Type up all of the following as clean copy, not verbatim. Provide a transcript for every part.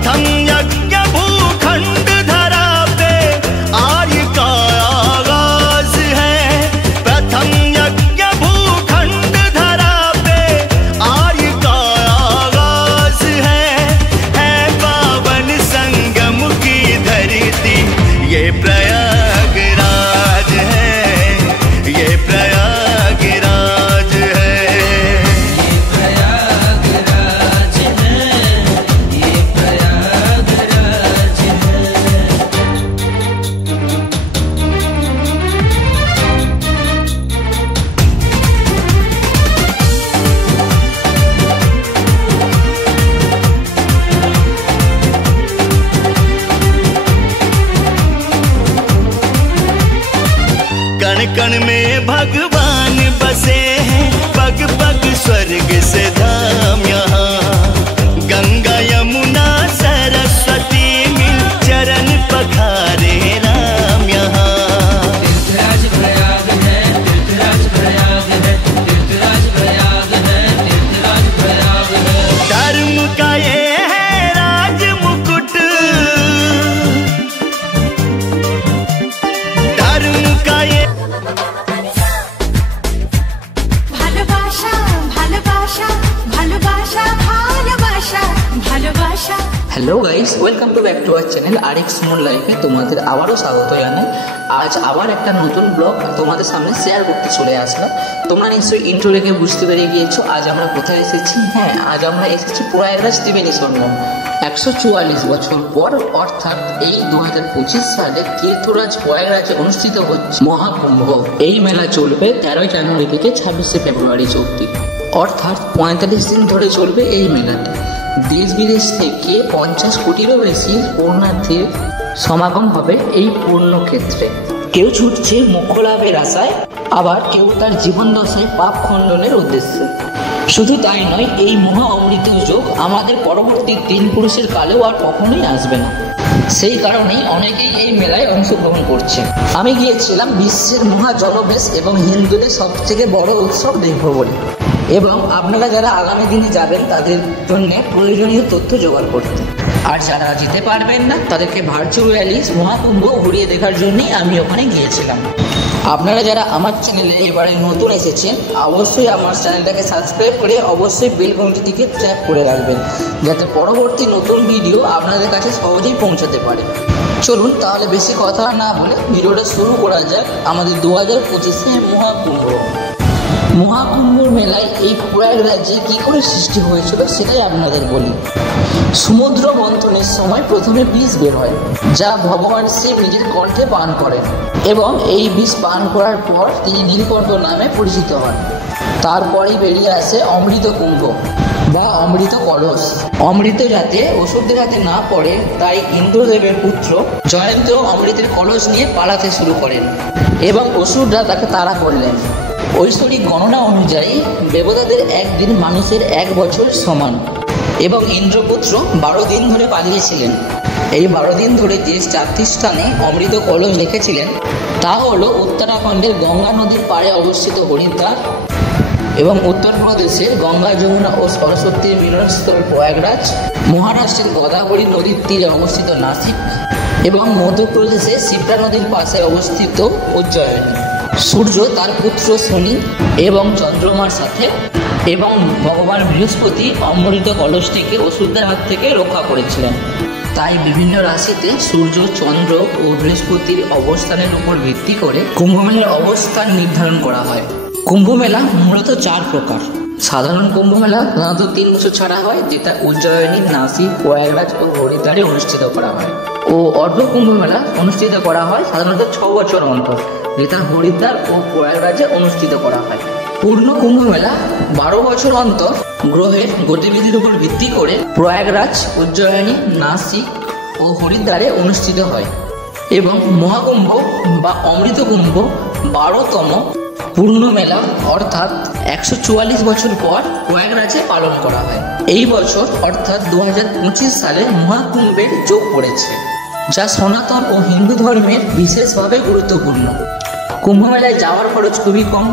प्रथम यज्ञ भूखंड धरा पे आज का आगाज है। प्रथम यज्ञ भूखंड धरा पे आज का आगाज है पावन संगम की धरती ये प्रयागराज है, ये प्रयागराज है, ये प्रयागराज है, ये प्रयागराज है। कण कण में भगवान बसे हैं, पग पग स्वर्ग से धाम यहाँ। गंगा यमुना सरस्वती मिल चरण पखारे राम यहाँ। तीर्थराज प्रयाग है, तीर्थराज प्रयाग है, तीर्थराज प्रयाग है, तीर्थराज प्रयाग है। धर्म का ये है राज मुकुट, धर्म का ये ভালোবাসা ভালোবাসা ভালোবাসা ভালোবাসা ভালোবাসা। Hello guys, welcome to back to our channel RX more লাইফে তোমাদের আবারও স্বাগত জানাই। আজ আবার একটা নতুন ব্লগ তোমাদের সামনে শেয়ার করতে চলে আসলাম। তোমরা নিশ্চয়ই ইন্ট্রো দেখে বুঝতে পেরে গিয়েছো আজ আমরা কোথায় এসেছি। হ্যাঁ, আজ আমরা এসেছি প্রয়াগরাজ ত্রিবেণী সঙ্গম। 144 বছর পর অর্থাৎ এই 2025 সালে তীর্থরাজ প্রয়াগরাজে অনুষ্ঠিত হচ্ছে মহাকুম্ভ। এই মেলা চলবে 13 জানুয়ারি থেকে 26 ফেব্রুয়ারি অবধি, অর্থাৎ 45 দিন ধরে চলবে এই মেলাটি। দেশ বিদেশ থেকে 50 কোটিরও বেশি পুণ্যার্থীর সমাগম হবে এই পুণ্যক্ষেত্রে। কেউ ছুটছে মোক্ষ লাভের আশায়, আবার কেউ তার জীবন দশায় পাপ খণ্ডনের উদ্দেশ্যে। শুধু তাই নয়, এই মহা অমৃত যোগ আমাদের পরবর্তী 3 পুরুষের কালেও আর কখনোই আসবে না। সেই কারণেই অনেকেই এই মেলায় অংশগ্রহণ করছে। আমি গিয়েছিলাম বিশ্বের মহা জনবেশ এবং হিন্দুদের সবথেকে বড় উৎসব দেখব বলে, এবং আপনারা যারা আগামী দিনে যাবেন তাদের জন্য প্রয়োজনীয় তথ্য জোগাড় করতে। আর যারা যেতে পারবেন না তাদেরকে ভার্চুয়ালি মহাকুম্ভ ঘুরিয়ে দেখার জন্যই আমি ওখানে গিয়েছিলাম। আপনারা যারা আমার চ্যানেলে এবারে নতুন এসেছেন অবশ্যই আমার চ্যানেলটাকে সাবস্ক্রাইব করে অবশ্যই বেল ঘন্টিটিকে ট্যাপ করে রাখবেন, যাতে পরবর্তী নতুন ভিডিও আপনাদের কাছে সহজেই পৌঁছাতে পারে। চলুন তাহলে বেশি কথা না বলে ভিডিওটা শুরু করা যাক। আমাদের 2025 মহাকুম্ভ। মহাকুম্ভ মেলায় এই প্রয়াগরাজ্যে কী করে সৃষ্টি হয়েছিল সেটাই আপনাদের বলি। সমুদ্র মন্থনের সময় প্রথমে বিষ বের হয়, যা ভগবান শিব নিজের কণ্ঠে পান করেন, এবং এই বিষ পান করার পর তিনি নীলকণ্ঠ নামে পরিচিত হন। তারপরেই বেরিয়ে আসে অমৃত কুম্ভ বা অমৃত কলস। অমৃত যাতে অসুরদের হাতে না পড়ে তাই ইন্দ্রদেবের পুত্র জয়ন্ত অমৃতের কলস নিয়ে পালাতে শুরু করেন এবং অসুররা তাকে তাড়া করলেন। ঐশ্বরিক গণনা অনুযায়ী দেবতাদের একদিন মানুষের 1 বছর সমান, এবং ইন্দ্রপুত্র 12 দিন ধরে পালিয়েছিলেন। এই 12 দিন ধরে যে 4টি স্থানে অমৃত কলস রেখেছিলেন তা হলো উত্তরাখণ্ডের গঙ্গা নদীর পাড়ে অবস্থিত হরিদ্বার, এবং উত্তরপ্রদেশের গঙ্গা যমুনা ও সরস্বতীর মিলনস্থল প্রয়াগরাজ, মহারাষ্ট্রের গোদাবরী নদীর তীরে অবস্থিত নাসিক, এবং মধ্যপ্রদেশের শিপ্রা নদীর পাশে অবস্থিত উজ্জয়িনী। সূর্য তার পুত্র শনি এবং চন্দ্রমার সাথে এবং ভগবান বৃহস্পতি অমৃত কলসটিকে অসুরদের হাত থেকে রক্ষা করেছিলেন। তাই বিভিন্ন রাশিতে সূর্য, চন্দ্র ও বৃহস্পতির অবস্থানের উপর ভিত্তি করে কুম্ভমেলার অবস্থান নির্ধারণ করা হয়। কুম্ভমেলা মূলত 4 প্রকার। সাধারণ কুম্ভমেলা সাধারণত 3 বছর ছাড়া হয়, যেটা উজ্জয়িনী, নাসিক, প্রয়াগরাজ ও হরিদ্বারে অনুষ্ঠিত করা হয়। ও অর্ধ কুম্ভমেলা অনুষ্ঠিত করা হয় সাধারণত 6 বছর অন্তর, যেটা হরিদ্বার ও প্রয়াগরাজে অনুষ্ঠিত করা হয়। পূর্ণ কুম্ভমেলা 12 বছর অন্তর গ্রহের গতিবিধির উপর ভিত্তি করে প্রয়াগরাজ, উজ্জয়িনী, নাসিক ও হরিদ্বারে অনুষ্ঠিত হয়। এবং মহাকুম্ভ বা অমৃত কুম্ভ 12তম পূর্ণ মেলা অর্থাৎ 144 বছর পর প্রয়াগরাজে পালন করা হয়। এই বছর অর্থাৎ 2025 সালে মহাকুম্ভের যোগ পড়েছে, যা সনাতন ও হিন্দু ধর্মের বিশেষভাবে গুরুত্বপূর্ণ। কুম্ভ মেলায় যাওয়ার খরচ খুবই কম,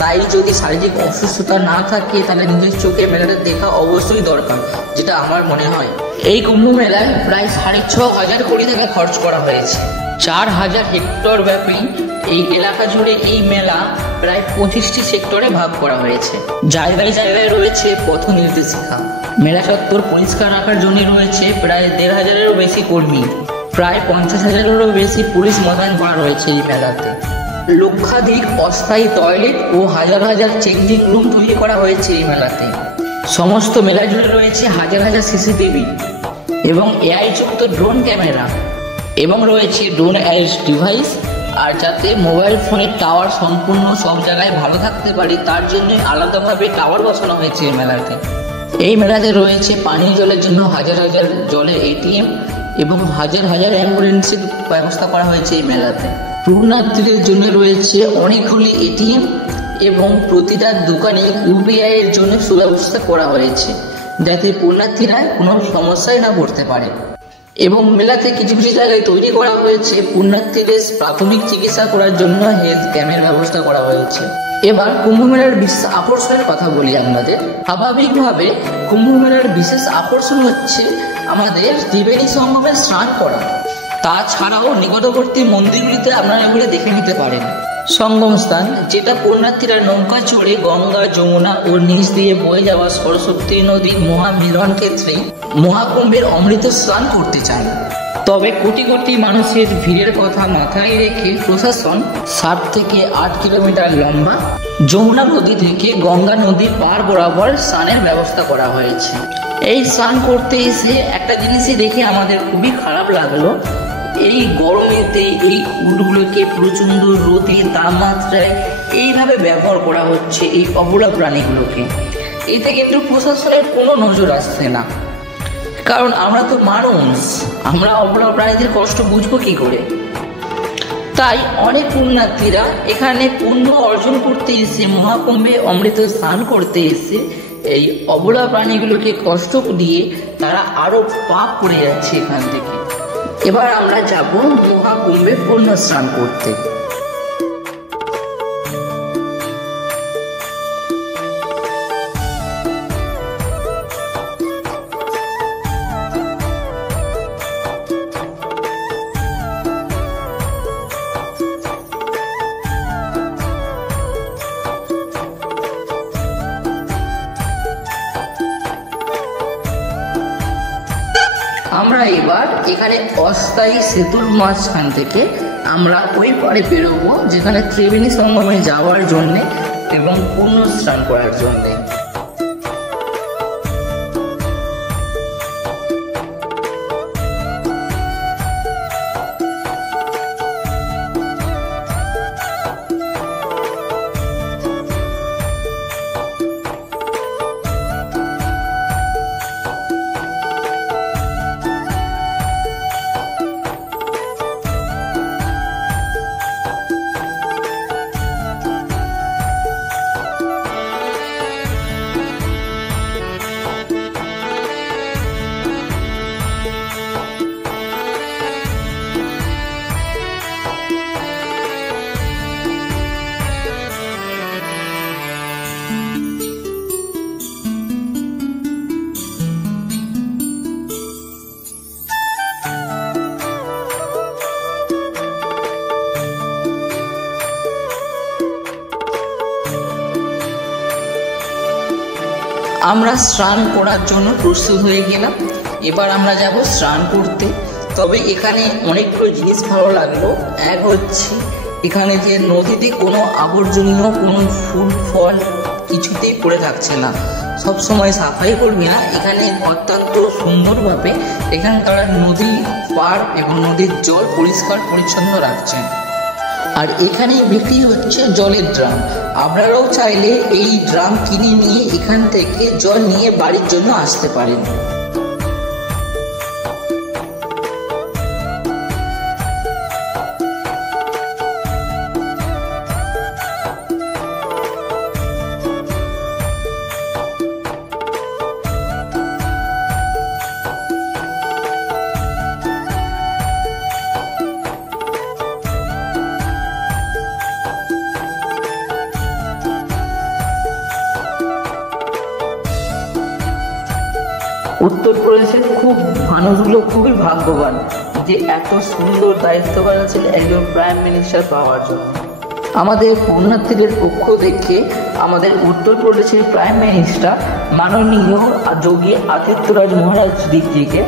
তাই যদি শারীরিক অসুস্থতা না থাকে তাহলে নিজের চোখে মেলাটা দেখা অবশ্যই দরকার, যেটা আমার মনে হয়। এই কুম্ভ মেলায় প্রায় 6,500 কোটি টাকা খরচ করা হয়েছে। 4,000 হেক্টর ব্যাপী এই এলাকা জুড়ে এই মেলা প্রায় 25টি সেক্টরে ভাগ করা হয়েছে। জায়গায় জায়গায় রয়েছে পথ নির্দেশিকা। মেলা চত্বর পরিষ্কার রাখার জন্য রয়েছে প্রায় 1,500-এরও বেশি কর্মী। প্রায় 50,000-এরও বেশি পুলিশ মোতায়েন করা রয়েছে এই মেলাতে। লক্ষাধিক অস্থায়ী টয়লেট ও হাজার হাজার চেঞ্জিং রুম তৈরি করা হয়েছে এই মেলাতে। সমস্ত মেলা জুড়ে রয়েছে হাজার হাজার সিসিটিভি এবং এআই যুক্ত ড্রোন ক্যামেরা, এবং রয়েছে ড্রোন অ্যারেস্ট ডিভাইস। আর যাতে মোবাইল ফোনের টাওয়ার সম্পূর্ণ সব জায়গায় ভালো থাকতে পারে তার জন্য আলাদাভাবে টাওয়ার বসানো হয়েছে এই মেলাতে। এই মেলাতে রয়েছে পানীয় জলের জন্য হাজার হাজার জলের এটিএম এবং হাজার হাজার অ্যাম্বুলেন্সের ব্যবস্থা করা হয়েছে এই মেলাতে। পুণ্যার্থীদের জন্য রয়েছে অনেকগুলি এটিএম এবং প্রতিটা দোকানে ইউপিআই এর জন্য সুব্যবস্থা করা হয়েছে, যাতে পুণ্যার্থীরা কোনো সমস্যায় না পড়তে পারে। এবং মেলাতে কিছু কিছু জায়গায় তৈরি করা হয়েছে পুণ্যার্থীদের প্রাথমিক চিকিৎসা করার জন্য হেলথ ক্যাম্পের ব্যবস্থা করা হয়েছে। এবার কুম্ভ মেলার বিশেষ আকর্ষণের কথা বলি আমাদের। স্বাভাবিকভাবে কুম্ভ মেলার বিশেষ আকর্ষণ হচ্ছে আমাদের ত্রিবেণী সঙ্গমে স্নান করা। তাছাড়াও নিকটবর্তী মন্দিরগুলিতে আপনারা এগুলো দেখে নিতে পারেন। সঙ্গম স্থান, যেটা পুণ্যার্থীরা নৌকা চড়ে গঙ্গা, যমুনা ও নিচ দিয়ে বয়ে যাওয়া সরস্বতী নদীর মহামিলন ক্ষেত্রে মহাকুম্ভের অমৃত স্নান করতে চান। তবে কোটি কোটি মানুষের ভিড়ের কথা মাথায় রেখে প্রশাসন 7 থেকে 8 কিলোমিটার লম্বা যমুনা নদী থেকে গঙ্গা নদীর পার বরাবর স্নানের ব্যবস্থা করা হয়েছে। এই স্নান করতে এসে একটা জিনিসই দেখে আমাদের খুবই খারাপ লাগলো। এই গরমেতে এই উটগুলোকে প্রচণ্ড রোদে তাপমাত্রায় এইভাবে ব্যবহার করা হচ্ছে এই অবলা প্রাণীগুলোকে। এতে কিন্তু প্রশাসনের কোনো নজর আসছে না, কারণ আমরা তো মানুষ, আমরা অবলা প্রাণীদের কষ্ট বুঝবো কি করে। তাই অনেক পুণ্যার্থীরা এখানে পুণ্য অর্জন করতে এসে, মহাকুম্ভে অমৃত স্নান করতে এসে এই অবলা প্রাণীগুলোকে কষ্ট দিয়ে তারা আরো পাপ করে যাচ্ছে এখান থেকে। এবার আমরা যাব মহাকুম্ভে পুণ্য স্নান করতে। আমরা এবার এখানে অস্থায়ী সেতুর মাঝখান থেকে আমরা ওই পারে বেরোবো, যেখানে ত্রিবেণী সঙ্গমে যাওয়ার জন্যে এবং পুণ্য স্নান করার জন্যে। আমরা স্নান করার জন্য প্রস্তুত হয়ে গেলাম। এবার আমরা যাব স্নান করতে। তবে এখানে অনেকগুলো জিনিস ভালো লাগলো। এক হচ্ছে এখানে যে নদীতে কোনো আবর্জনীয় কোনো ফুল ফল কিছুতেই পড়ে থাকছে না, সবসময় সাফাই কর্মীরা এখানে অত্যন্ত সুন্দরভাবে এখানকার নদী পার এবং নদীর জল পরিষ্কার পরিচ্ছন্ন রাখছেন। আর এখানে বিক্রি হচ্ছে জলের ড্রাম। আপনারাও চাইলে এই ড্রাম কিনে নিয়ে এখান থেকে জল নিয়ে বাড়ির জন্য আসতে পারেন। উত্তরপ্রদেশের মানুষগুলো খুবই ভাগ্যবান যে এত সুন্দর দায়িত্ববান আছেন একজন প্রাইম মিনিস্টার পাওয়ার জন্য। আমাদের পুণ্যার্থীদের পক্ষ থেকে আমাদের উত্তরপ্রদেশের প্রাইম মিনিস্টার মাননীয় যোগী আদিত্যনাথ মহারাজ দিদিকে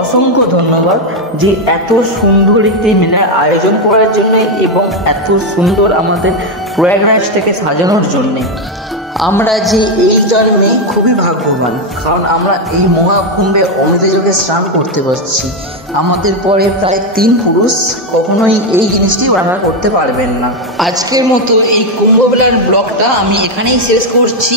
অসংখ্য ধন্যবাদ যে এত সুন্দর একটি মেলার আয়োজন করার জন্য এবং এত সুন্দর আমাদের প্রয়াগরাজটাকে সাজানোর জন্যে। আমরা যে এই জন্মে খুবই ভাগ্যবান, কারণ আমরা এই মহাকুম্ভে অমৃতযোগে স্নান করতে পারছি। আমাদের পরে প্রায় 3 পুরুষ কখনোই এই জিনিসটি ব্যবহার করতে পারবেন না। আজকের মতো এই কুম্ভমেলার ব্লগটা আমি এখানেই শেষ করছি।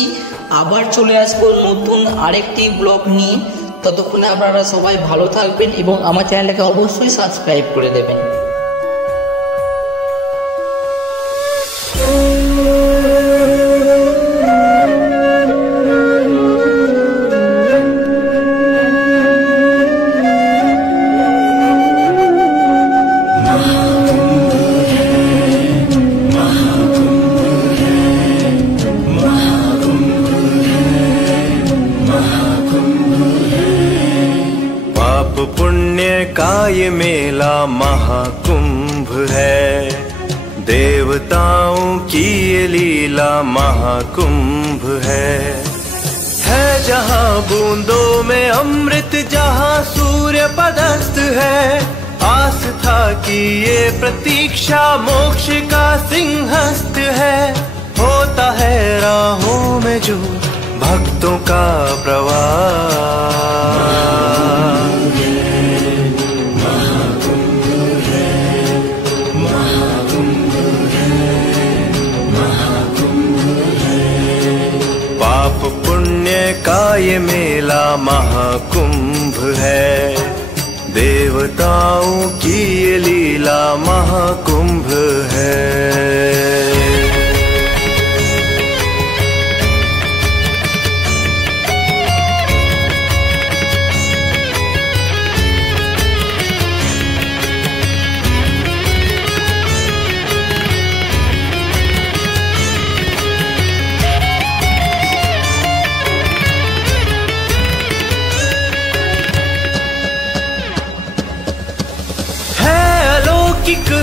আবার চলে আসবো নতুন আরেকটি ব্লগ নিয়ে। ততক্ষণে আপনারা সবাই ভালো থাকবেন এবং আমার চ্যানেলটাকে অবশ্যই সাবস্ক্রাইব করে দেবেন। का ये मेला महाकुंभ है, देवताओं की ये लीला महाकुंभ है जहाँ बूंदों में अमृत, जहाँ सूर्य पदस्थ है। आस्था की ये प्रतीक्षा मोक्ष का सिंहस्थ है। होता है राहों में जो भक्तों का प्रवाह। का ये मेला महाकुंभ है, देवताओं की ये लीला महाकुंभ है।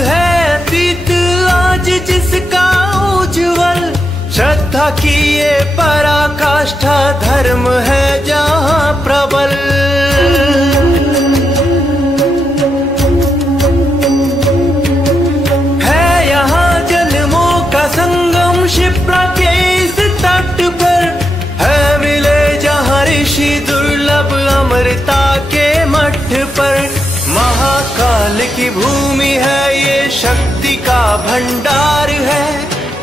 है अतीत आज जिसका उज्ज्वल, श्रद्धा की ये पराकाष्ठा, धर्म है जहाँ प्रबल। है यहाँ जन्मों का संगम, शिप्रा के इस तट पर है मिले जहाँ ऋषि दुर्लभ, अमृता के मठ पर। महाकाल की भूमि है ये, शक्ति का भंडार है।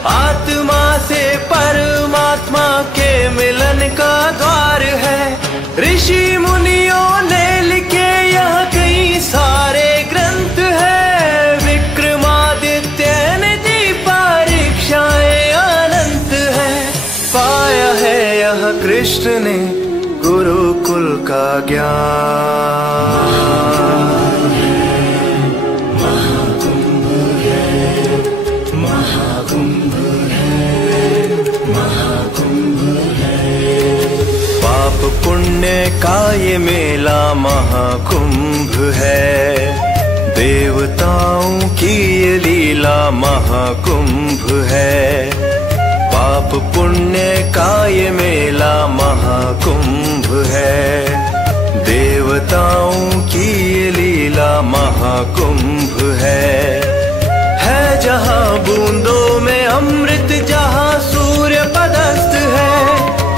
आत्मा से परमात्मा के मिलन का द्वार है। ऋषि मुनियों ने लिखे यहाँ कई सारे ग्रंथ है। विक्रमादित्य ने दी परीक्षाएं अनंत है। पाया है यहाँ कृष्ण ने गुरुकुल का ज्ञान। पाप पुण्य का ये मेला महाकुंभ है, देवताओं की ये लीला महाकुंभ है। पाप पुण्य का ये मेला महाकुंभ है, देवताओं की ये लीला महाकुंभ है जहाँ बूंदों में अमृत, जहाँ सूर्य पदस्थ है।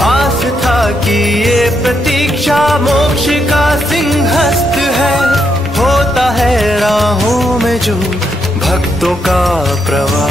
आस्था की ये प्रतीक्षा मोक्ष का सिंहस्थ है। होता है राहों में जो भक्तों का प्रवाह।